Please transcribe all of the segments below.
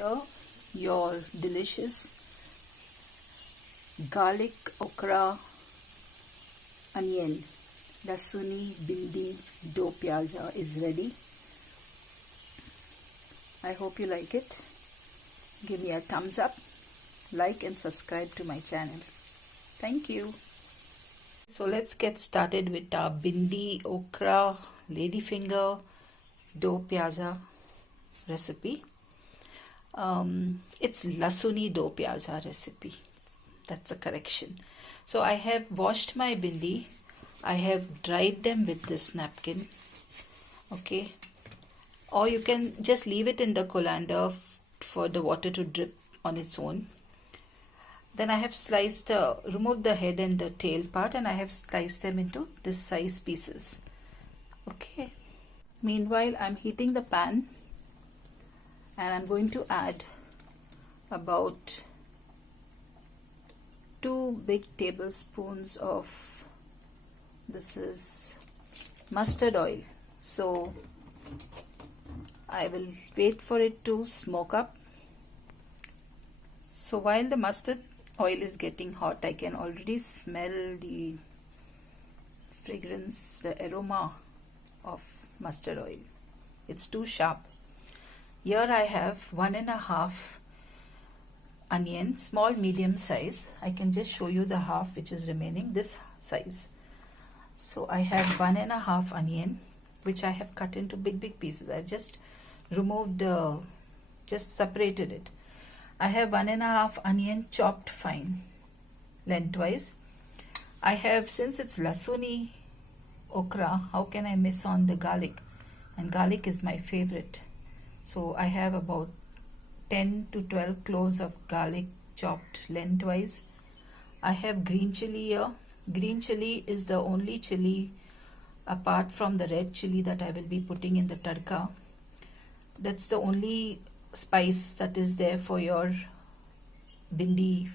Here, your delicious garlic okra onion lasuni bindi do pyaza is ready. I hope you like it. Give me a thumbs up, like and subscribe to my channel. Thank you. So let's get started with our bindi okra ladyfinger do pyaza recipe. It's lasuni do pyaza recipe. That's a correction. So I have washed my bindi. I have dried them with this napkin. Okay. Or you can just leave it in the colander for the water to drip on its own. Then I have sliced, removed the head and the tail part, and I have sliced them into this size pieces. Okay. Meanwhile, I'm heating the pan, and I'm going to add about 2 big tablespoons of, this is mustard oil. So I will wait for it to smoke up. So while the mustard oil is getting hot, I can already smell the fragrance, the aroma of mustard oil. It's too sharp. Here I have 1.5 onion, small medium size. I can just show you the half which is remaining, this size. So I have 1.5 onion, which I have cut into big pieces. I've just removed, just separated it. I have 1.5 onion chopped fine, lengthwise. I have, since it's lasuni okra, how can I miss on the garlic? And garlic is my favorite. So I have about 10 to 12 cloves of garlic chopped lengthwise. I have green chili here. Green chili is the only chili apart from the red chili that I will be putting in the tadka. That's the only spice that is there for your bindi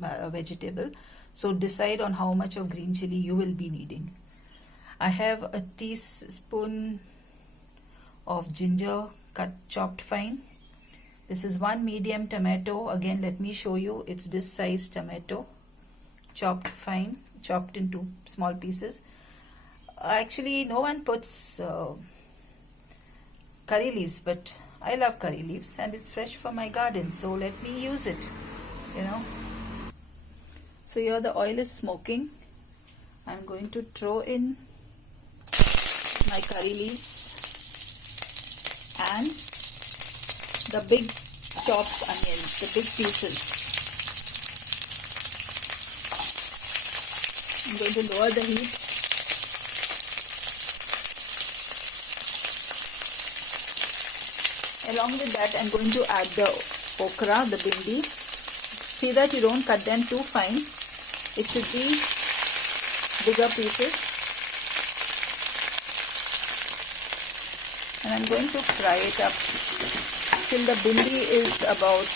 vegetable. So decide on how much of green chili you will be needing. I have a teaspoon of ginger chopped fine. This is 1 medium tomato. Again, let me show you. It's this size tomato, chopped fine, chopped into small pieces. Actually, no one puts curry leaves, but I love curry leaves and it's fresh from my garden, so let me use it, you know. So here the oil is smoking. I'm going to throw in my curry leaves and the big chopped onions, the big pieces. I'm going to lower the heat. Along with that, I'm going to add the okra, the bindi. See that you don't cut them too fine. It should be bigger pieces. And I'm going to fry it up till the bindi is about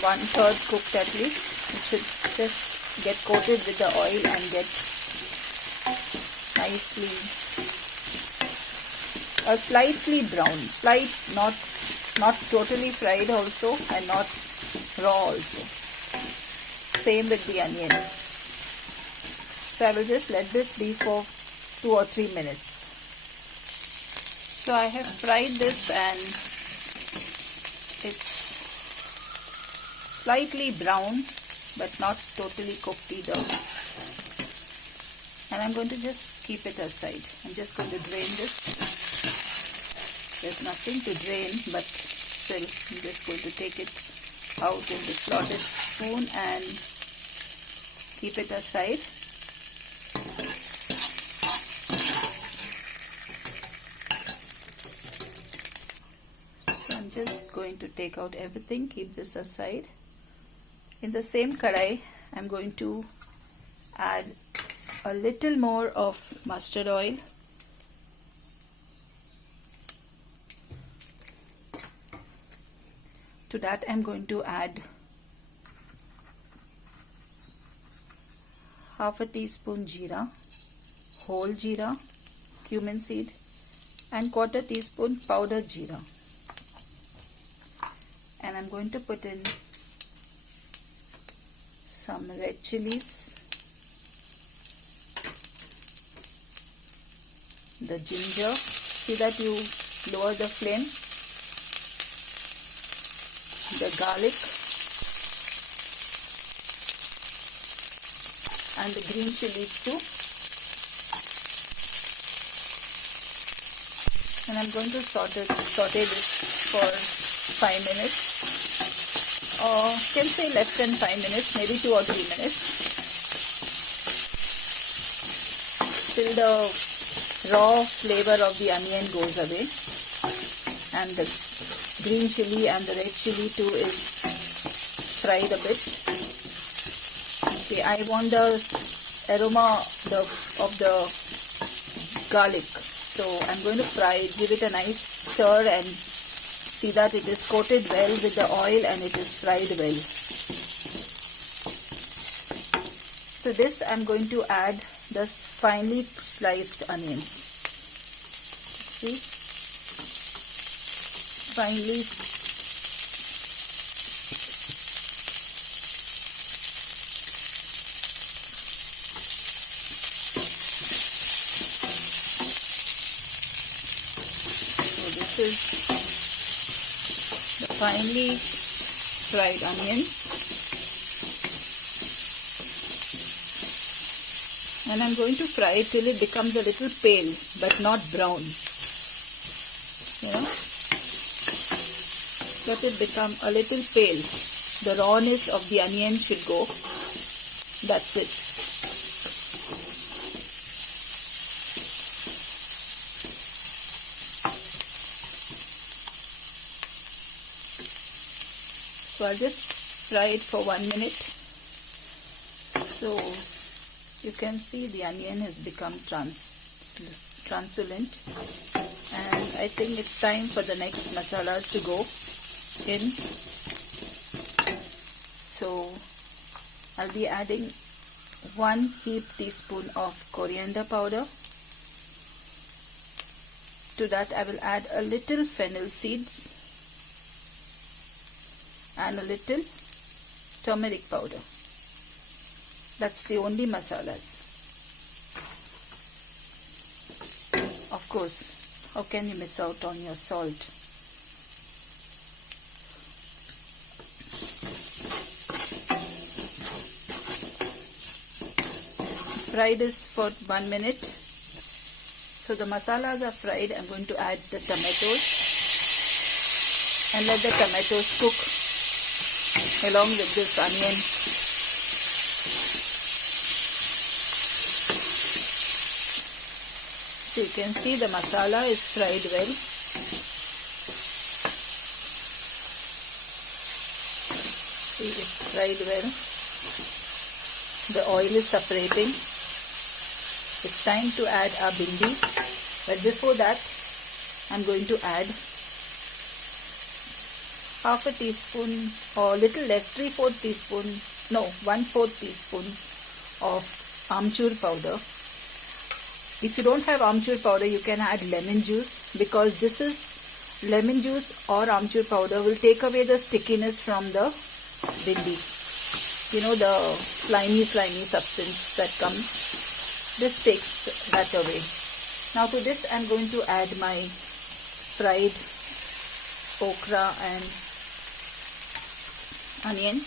1/3 cooked at least. It should just get coated with the oil and get nicely slightly brown, not totally fried also and not raw also. Same with the onion. So I will just let this be for 2 or 3 minutes. So I have fried this and it's slightly brown but not totally cooked either. And I'm going to just keep it aside. I'm just going to drain this. There's nothing to drain, but still I'm just going to take it out in the slotted spoon and keep it aside. So I'm just going to take out everything, keep this aside. In the same kadai, I'm going to add a little more of mustard oil. To that I'm going to add half a teaspoon jeera, whole jeera, cumin seed, and 1/4 teaspoon powdered jeera. And I'm going to put in some red chilies, the ginger. See that you lower the flame. The garlic and the green chilies too. And I'm going to saute this for 5 minutes, or can say less than 5 minutes, maybe 2 or 3 minutes, till the raw flavor of the onion goes away and the green chili and the red chili too is fried a bit. Okay, I want the aroma of the garlic, so I'm going to fry it, give it a nice stir and see that it is coated well with the oil and it is fried well. To this I'm going to add the finely sliced onions. See, finely this is the finely fried onions, and I'm going to fry it till it becomes a little pale but not brown. Let it become a little pale. The rawness of the onion should go. That's it. So I'll just fry it for 1 minute. So you can see the onion has become translucent, and I think it's time for the next masalas to go in. So I'll be adding 1 heaped teaspoon of coriander powder. To that I will add a little fennel seeds and a little turmeric powder. That's the only masalas. Of course, how can you miss out on your salt? Fry this for 1 minute. So the masalas are fried. I'm going to add the tomatoes and let the tomatoes cook along with this onion. So you can see the masala is fried well. See, it's fried well. The oil is separating. It's time to add our bhindi, but before that I'm going to add half a teaspoon or little less, 1/4 teaspoon of amchur powder. If you don't have amchur powder, you can add lemon juice, because this is lemon juice or amchur powder will take away the stickiness from the bhindi. You know, the slimy substance that comes. This takes that away. Now to this I'm going to add my fried okra and onion.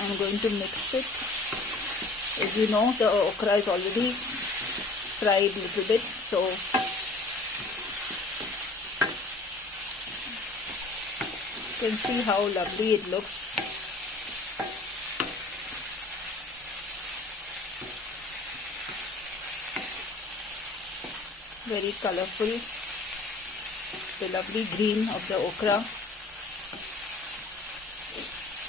I'm going to mix it. As you know, the okra is already fried a little bit, so you can see how lovely it looks. Very colorful. The lovely green of the okra,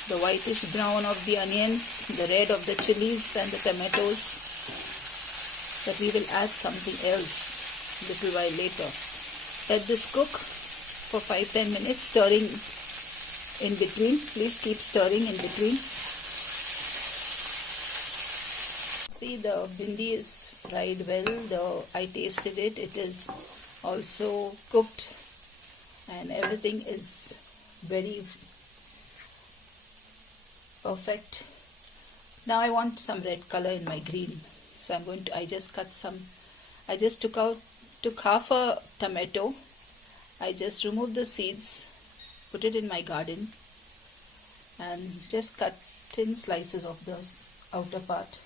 the whitish brown of the onions, the red of the chilies and the tomatoes. But we will add something else a little while later. Let this cook for 5-10 minutes, stirring in between. Please keep stirring in between. See, the bhindi is fried well. I tasted it. It is also cooked, and everything is very perfect. Now I want some red color in my green, so I just took half a tomato. I just removed the seeds, put it in my garden, and just cut thin slices of the outer part.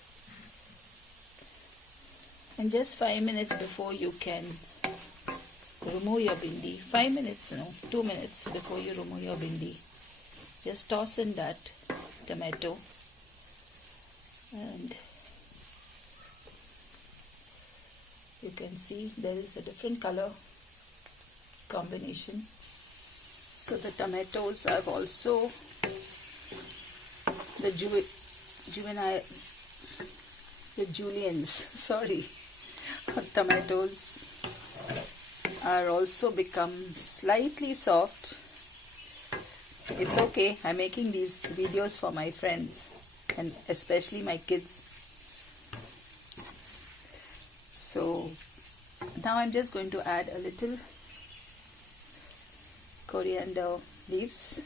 And just 5 minutes before you can remove your bhindi, 5 minutes, no, 2 minutes before you remove your bhindi, just toss in that tomato, and you can see there is a different color combination. So the tomatoes have also the juliennes, sorry, tomatoes are also become slightly soft. It's okay, I'm making these videos for my friends and especially my kids. So now I'm just going to add a little coriander leaves,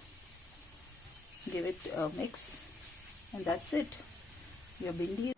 give it a mix, and that's it. Your bhindi